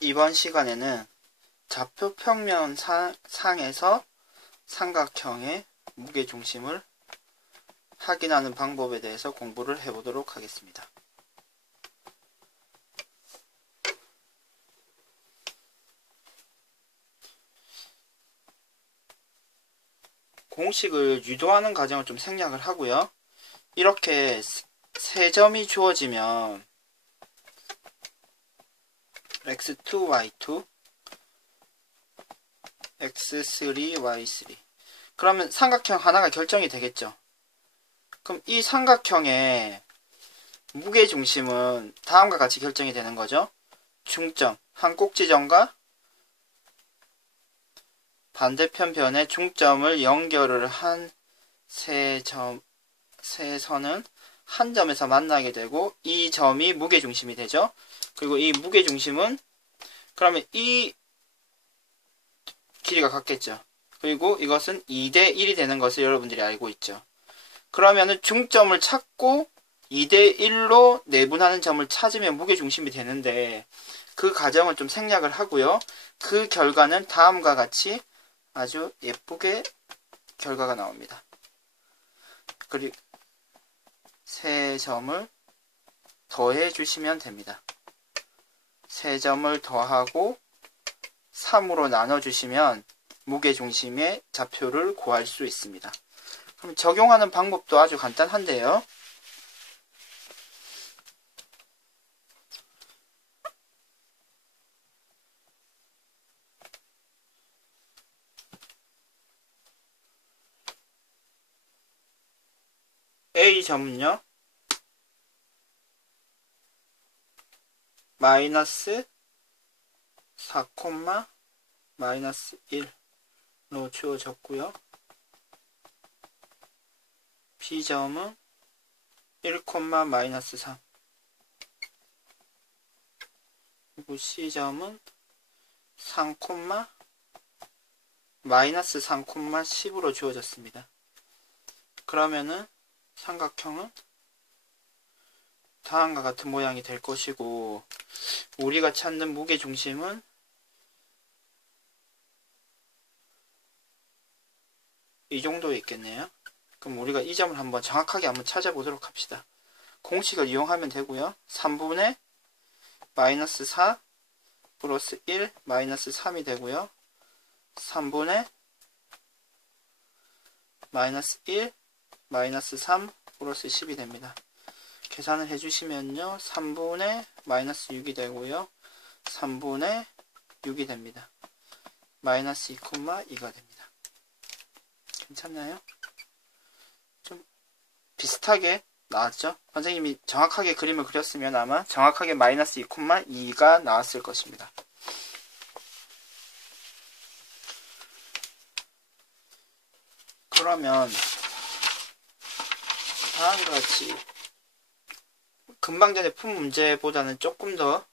이번 시간에는 좌표 평면 상에서 삼각형의 무게중심을 확인하는 방법에 대해서 공부를 해보도록 하겠습니다. 공식을 유도하는 과정을 좀 생략을 하고요. 이렇게 세 점이 주어지면 x2, y2, x3, y3 그러면 삼각형 하나가 결정이 되겠죠. 그럼 이 삼각형의 무게중심은 다음과 같이 결정이 되는 거죠. 중점, 한 꼭지점과 반대편 변의 중점을 연결을 한 세 선은 한 점에서 만나게 되고 이 점이 무게중심이 되죠. 그리고 이 무게중심은 그러면 이 길이가 같겠죠. 그리고 이것은 2대 1이 되는 것을 여러분들이 알고 있죠. 그러면은 중점을 찾고 2대 1로 내분하는 점을 찾으면 무게중심이 되는데 그 과정을 좀 생략을 하고요. 그 결과는 다음과 같이 아주 예쁘게 결과가 나옵니다. 그리고 세 점을 더해 주시면 됩니다. 세 점을 더하고 3으로 나눠주시면 무게중심의 좌표를 구할 수 있습니다. 그럼 적용하는 방법도 아주 간단한데요. A점은요. 마이너스 4, 마이너스 1로 주어졌고요. B점은 1, 마이너스 3 그리고 C점은 3, 마이너스 3, 10으로 주어졌습니다. 그러면은 삼각형은 다음과 같은 모양이 될 것이고 우리가 찾는 무게중심은 이 정도에 있겠네요. 그럼 우리가 이 점을 한번 정확하게 한번 찾아보도록 합시다. 공식을 이용하면 되고요. 3분의 마이너스 4 플러스 1 마이너스 3이 되고요. 3분의 마이너스 1 마이너스 3 플러스 10이 됩니다. 계산을 해주시면요. 3분의 마이너스 6이 되고요. 3분의 6이 됩니다. 마이너스 2,2가 됩니다. 괜찮나요? 좀 비슷하게 나왔죠? 선생님이 정확하게 그림을 그렸으면 아마 정확하게 마이너스 2,2가 나왔을 것입니다. 그러면 다음과 같이 금방 전에 푼 문제보다는 조금 더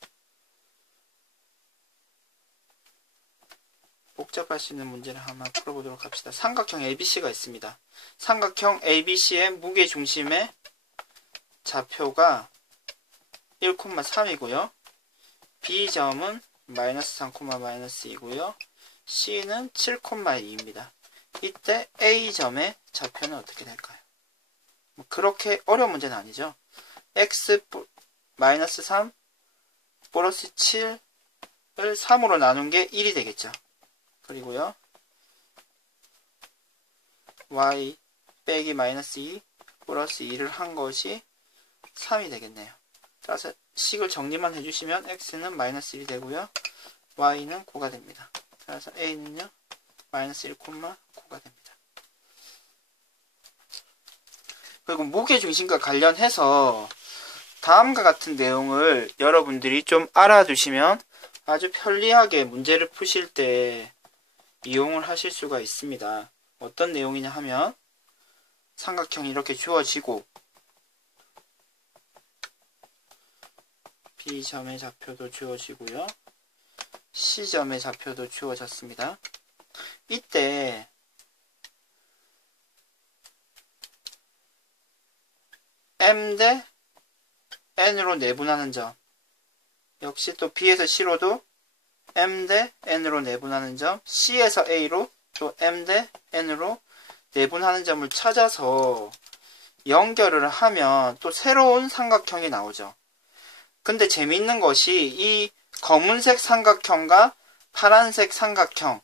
복잡할 수 있는 문제를 한번 풀어보도록 합시다. 삼각형 ABC가 있습니다. 삼각형 ABC의 무게중심의 좌표가 1,3이고요. B점은 마이너스 3, 마이너스 2고요. C는 7,2입니다. 이때 A점의 좌표는 어떻게 될까요? 그렇게 어려운 문제는 아니죠. x 마이너스 3 플러스 7을 3으로 나눈 게 1이 되겠죠. 그리고요. y 빼기 마이너스 2 플러스 2를 한 것이 3이 되겠네요. 따라서 식을 정리만 해주시면 x는 마이너스 1이 되고요. y는 9가 됩니다. 따라서 a는요. 마이너스 1, 9가 됩니다. 그리고 무게중심과 관련해서 다음과 같은 내용을 여러분들이 좀 알아두시면 아주 편리하게 문제를 푸실 때 이용을 하실 수가 있습니다. 어떤 내용이냐 하면 삼각형이 이렇게 주어지고 B점의 좌표도 주어지고요. C점의 좌표도 주어졌습니다. 이때 M 대 N으로 내분하는 점. 역시 또 B에서 C로도 M 대 N으로 내분하는 점, C에서 A로 또 M 대 N으로 내분하는 점을 찾아서 연결을 하면 또 새로운 삼각형이 나오죠. 근데 재미있는 것이 이 검은색 삼각형과 파란색 삼각형의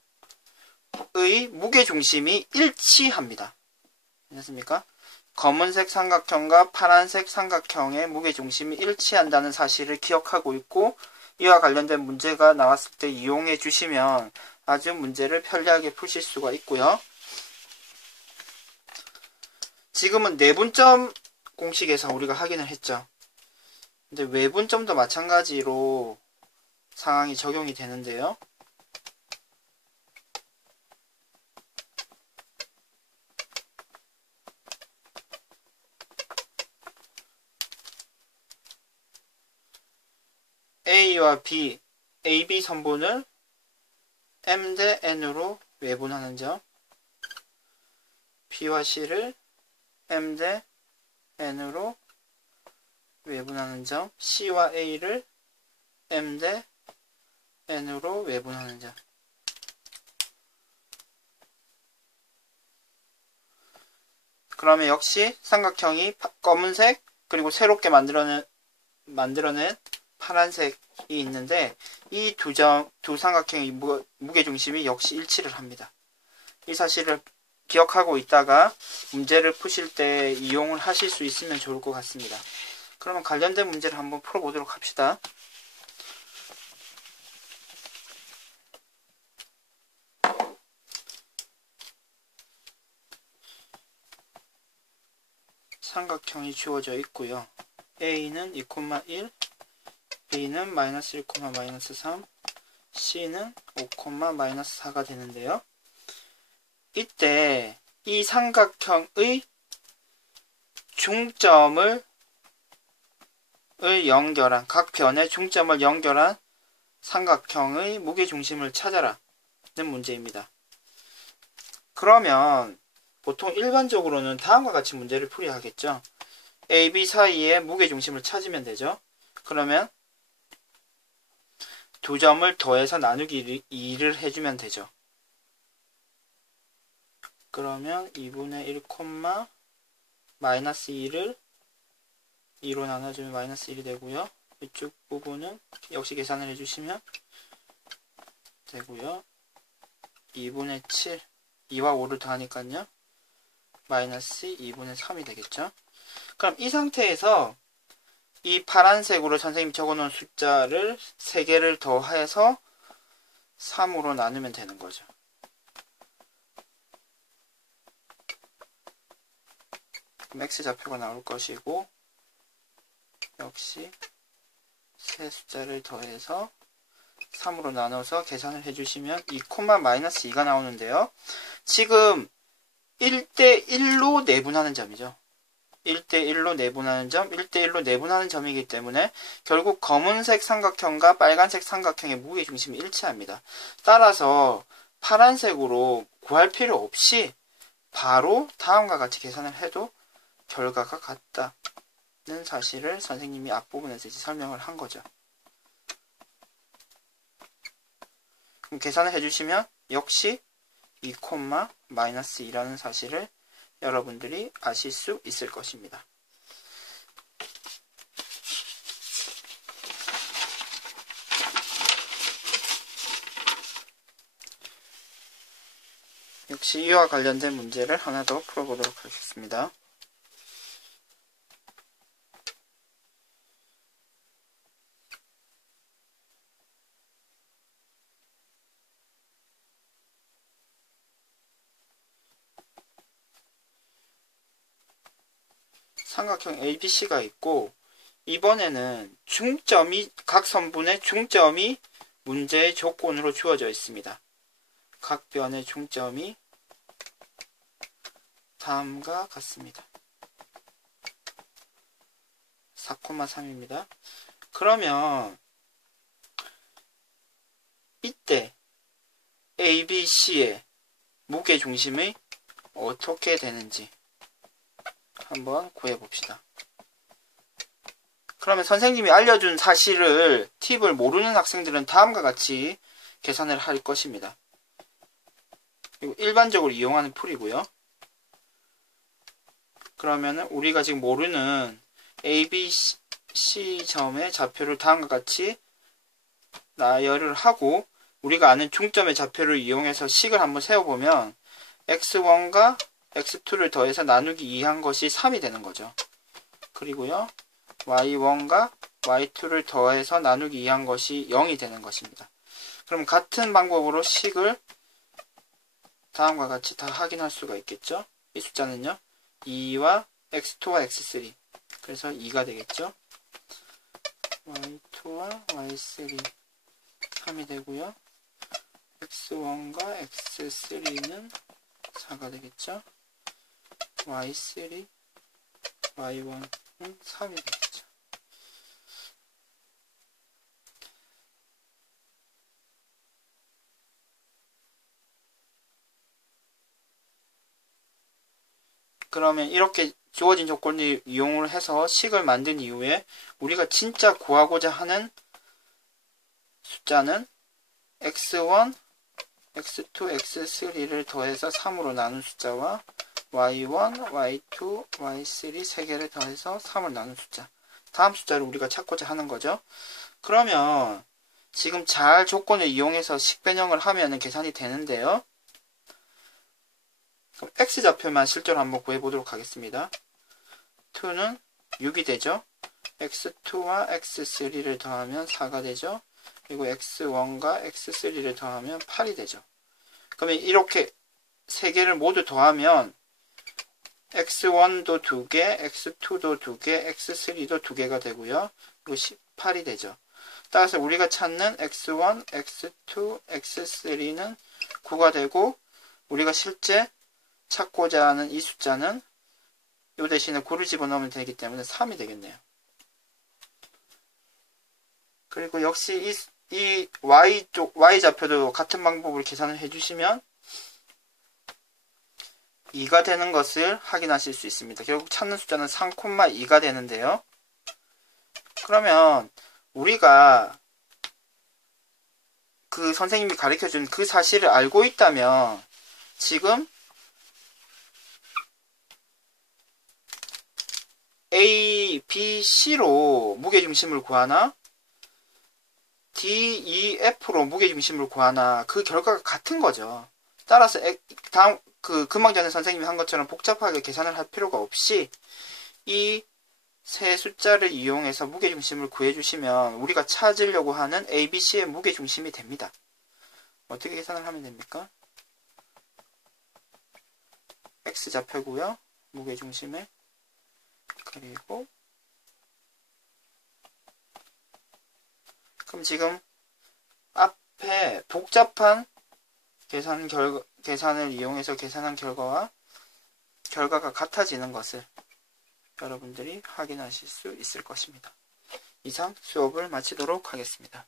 무게중심이 일치합니다. 됐습니까? 검은색 삼각형과 파란색 삼각형의 무게중심이 일치한다는 사실을 기억하고 있고, 이와 관련된 문제가 나왔을 때 이용해 주시면 아주 문제를 편리하게 푸실 수가 있고요. 지금은 내분점 공식에서 우리가 확인을 했죠. 근데 외분점도 마찬가지로 상황이 적용이 되는데요. A와 B, AB 선분을 M 대 N으로 외분하는 점, B와 C를 M 대 N으로 외분하는 점, C와 A를 M 대 N으로 외분하는 점. 그러면 역시 삼각형이 검은색 그리고 새롭게 만들어낸 파란색이 있는데 이 두 삼각형의 무게중심이 역시 일치를 합니다. 이 사실을 기억하고 있다가 문제를 푸실 때 이용을 하실 수 있으면 좋을 것 같습니다. 그러면 관련된 문제를 한번 풀어보도록 합시다. 삼각형이 주어져 있고요. A는 2,1, B는 마이너스 1, 마이너스 3, C는 5, 마이너스 4가 되는데요. 이때 이 삼각형의 중점을 연결한, 각 변의 중점을 연결한 삼각형의 무게중심을 찾아라 는 문제입니다. 그러면 보통 일반적으로는 다음과 같이 문제를 풀이야 하겠죠. A, B 사이의 무게중심을 찾으면 되죠. 그러면 두 점을 더해서 나누기 2를 해주면 되죠. 그러면 2분의 1, 마이너스 2를 2로 나눠주면 마이너스 1이 되고요. 이쪽 부분은 역시 계산을 해주시면 되고요. 2분의 7, 2와 5를 더하니까요. 마이너스 2분의 3이 되겠죠. 그럼 이 상태에서 이 파란색으로 선생님이 적어놓은 숫자를 3개를 더해서 3으로 나누면 되는 거죠. 그럼 X좌표가 나올 것이고, 역시 세 숫자를 더해서 3으로 나눠서 계산을 해주시면 2, 마이너스 2가 나오는데요. 지금 1대1로 내분하는 점이죠. 1대1로 내분하는 점, 1대1로 내분하는 점이기 때문에 결국 검은색 삼각형과 빨간색 삼각형의 무게중심이 일치합니다. 따라서 파란색으로 구할 필요 없이 바로 다음과 같이 계산을 해도 결과가 같다는 사실을 선생님이 앞부분에서 이제 설명을 한 거죠. 그럼 계산을 해주시면 역시 2, 마이너스 2라는 사실을 여러분들이 아실 수 있을 것입니다. 역시 이와 관련된 문제를 하나 더 풀어보도록 하겠습니다. 삼각형 ABC가 있고, 이번에는 각 선분의 중점이 문제의 조건으로 주어져 있습니다. 각 변의 중점이 다음과 같습니다. 4,3입니다. 그러면 이때 ABC의 무게중심이 어떻게 되는지 한번 구해봅시다. 그러면 선생님이 알려준 사실을, 팁을 모르는 학생들은 다음과 같이 계산을 할 것입니다. 그리고 일반적으로 이용하는 풀이고요. 그러면은 우리가 지금 모르는 A, B, C 점의 좌표를 다음과 같이 나열을 하고, 우리가 아는 중점의 좌표를 이용해서 식을 한번 세워보면 x1과 x2를 더해서 나누기 2한 것이 3이 되는 거죠. 그리고요, y1과 y2를 더해서 나누기 2한 것이 0이 되는 것입니다. 그럼 같은 방법으로 식을 다음과 같이 다 확인할 수가 있겠죠. 이 숫자는요, 2와 x2와 x3, 그래서 2가 되겠죠. y2와 y3 3이 되고요. x1과 x3는 4가 되겠죠. y3, y1은 3이 되겠죠. 그러면 이렇게 주어진 조건을 이용을 해서 식을 만든 이후에 우리가 진짜 구하고자 하는 숫자는 x1, x2, x3를 더해서 3으로 나눈 숫자와 y1, y2, y3 세 개를 더해서 3을 나눈 숫자, 다음 숫자를 우리가 찾고자 하는 거죠. 그러면 지금 잘 조건을 이용해서 식 변형을 하면 계산이 되는데요. 그럼 x좌표만 실제로 한번 구해보도록 하겠습니다. 2는 6이 되죠. x2와 x3를 더하면 4가 되죠. 그리고 x1과 x3를 더하면 8이 되죠. 그러면 이렇게 세 개를 모두 더하면 x1도 2개, x2도 2개, x3도 2개가 되고요. 그리고 18이 되죠. 따라서 우리가 찾는 x1, x2, x3는 9가 되고, 우리가 실제 찾고자 하는 이 숫자는 이 대신에 9를 집어넣으면 되기 때문에 3이 되겠네요. 그리고 역시 이 y좌표도 같은 방법으로 계산을 해주시면 2가 되는 것을 확인하실 수 있습니다. 결국 찾는 숫자는 3,2가 되는데요. 그러면 우리가 그 선생님이 가르쳐준 그 사실을 알고 있다면 지금 A, B, C로 무게중심을 구하나 D, E, F로 무게중심을 구하나 그 결과가 같은 거죠. 따라서 금방 전에 선생님이 한 것처럼 복잡하게 계산을 할 필요가 없이 이 세 숫자를 이용해서 무게중심을 구해주시면 우리가 찾으려고 하는 A, B, C의 무게중심이 됩니다. 어떻게 계산을 하면 됩니까? X좌표고요. 무게중심에 그리고 그럼 지금 앞에 복잡한 계산을 이용해서 계산한 결과가 같아지는 것을 여러분들이 확인하실 수 있을 것입니다. 이상 수업을 마치도록 하겠습니다.